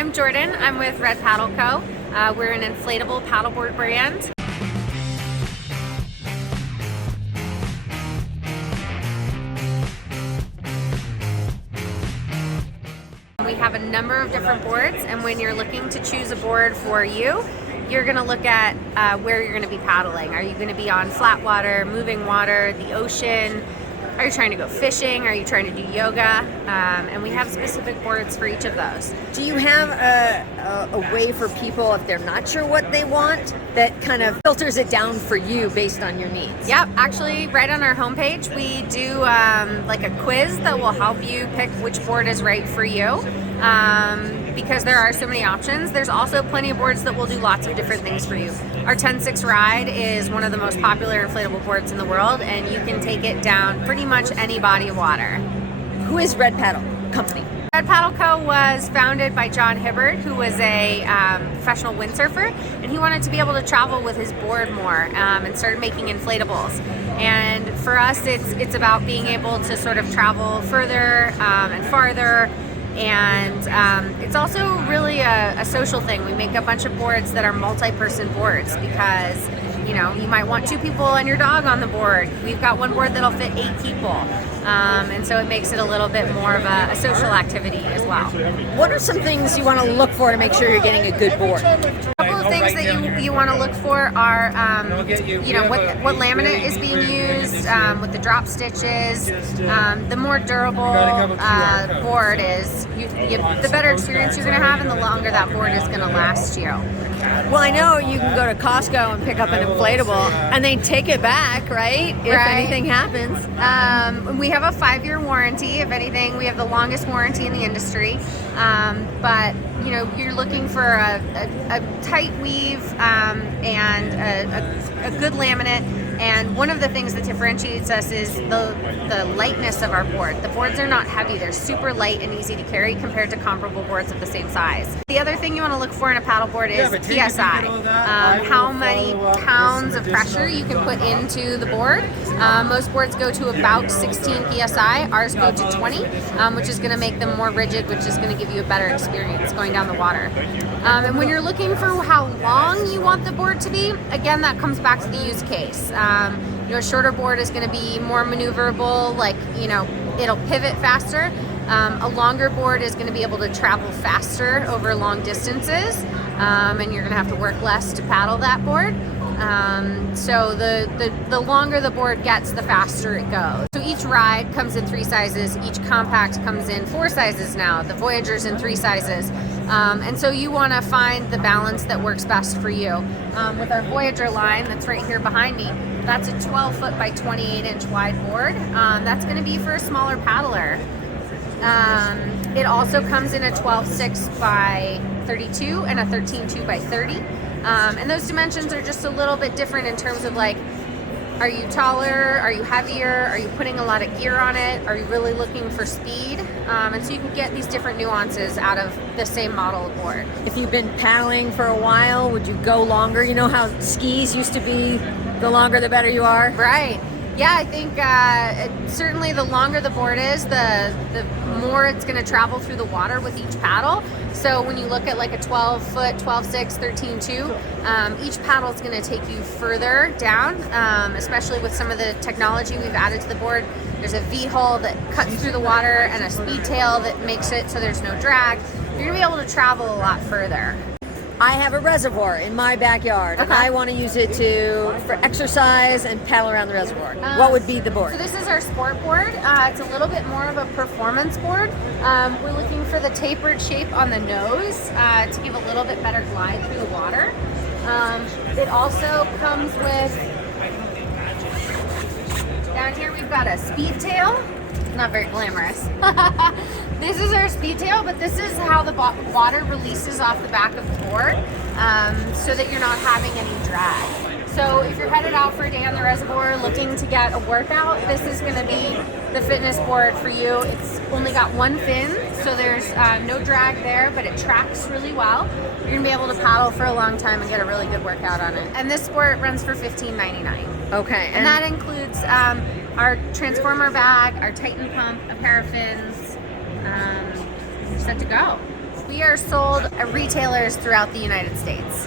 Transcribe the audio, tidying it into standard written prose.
I'm Jordan. I'm with Red Paddle Co. We're an inflatable paddleboard brand. We have a number of different boards, and when you're looking to choose a board for you, you're going to look at where you're going to be paddling. Are you going to be on flat water, moving water, the ocean? Are you trying to go fishing? Are you trying to do yoga? And we have specific boards for each of those. Do you have a way for people, if they're not sure what they want, that kind of filters it down for you based on your needs? Yep, actually right on our homepage we do like a quiz that will help you pick which board is right for you. Because there are so many options. There's also plenty of boards that will do lots of different things for you. Our 10-6 Ride is one of the most popular inflatable boards in the world, and you can take it down pretty much any body of water. Who is Red Paddle Company? Red Paddle Co. was founded by John Hibbard, who was a professional windsurfer, and he wanted to be able to travel with his board more, and started making inflatables. And for us, it's about being able to sort of travel further and farther. And it's also really a social thing. We make a bunch of boards that are multi-person boards because, you know, you might want 2 people and your dog on the board. We've got one board that'll fit 8 people. And so it makes it a little bit more of a social activity as well. What are some things you want to look for to make sure you're getting a good board? A couple of things that you want to look for are, you know, what laminate is being used, with the drop stitches. The more durable board is, the better experience you're going to have, and the longer that board is going to last you. Well, I know you can go to Costco and pick up an inflatable, and they take it back, right? If anything happens. We have a 5-year warranty. If anything, we have the longest warranty in the industry. But you know, you're looking for a tight weave and a good laminate. And one of the things that differentiates us is the lightness of our board. The boards are not heavy. They're super light and easy to carry compared to comparable boards of the same size. The other thing you want to look for in a paddleboard is PSI. How many pounds of pressure you can put into the board. Most boards go to about 16 PSI. Ours go to 20, which is going to make them more rigid, which is going to give you a better experience going down the water. And when you're looking for how long you want the board to be, again, that comes back to the use case. You know, a shorter board is going to be more maneuverable, like, you know, it'll pivot faster. A longer board is going to be able to travel faster over long distances, and you're going to have to work less to paddle that board. So the longer the board gets, the faster it goes. So each ride comes in 3 sizes. Each compact comes in 4 sizes now. The Voyager's in 3 sizes. And so you want to find the balance that works best for you. With our Voyager line that's right here behind me, that's a 12-foot by 28-inch wide board. That's going to be for a smaller paddler. It also comes in a 12.6 by 32 and a 13.2 by 30. And those dimensions are just a little bit different in terms of, like, are you taller? Are you heavier? Are you putting a lot of gear on it? Are you really looking for speed? And so you can get these different nuances out of the same model of board. If you've been paddling for a while, would you go longer? You know how skis used to be, the longer the better you are? Right. Yeah, I think certainly the longer the board is, the more it's going to travel through the water with each paddle. So when you look at like a 12-foot, 12.6, 13.2, each paddle is going to take you further down, especially with some of the technology we've added to the board. There's a V-hull that cuts through the water and a speed tail that makes it so there's no drag. You're going to be able to travel a lot further. I have a reservoir in my backyard, and I want to use it for exercise and paddle around the reservoir. What would be the board? So this is our sport board. It's a little bit more of a performance board. We're looking for the tapered shape on the nose to give a little bit better glide through the water. It also comes with, down here we've got a speed tail. Not very glamorous. This is our speed tail, but this is how the water releases off the back of the board, so that you're not having any drag. So if you're headed out for a day on the reservoir looking to get a workout, this is going to be the fitness board for you. It's only got 1 fin, so there's no drag there, but it tracks really well. You're going to be able to paddle for a long time and get a really good workout on it. And this sport runs for $15.99. Okay. And that includes our transformer bag, our Titan pump, a pair of fins. You're set to go. We are sold at retailers throughout the United States.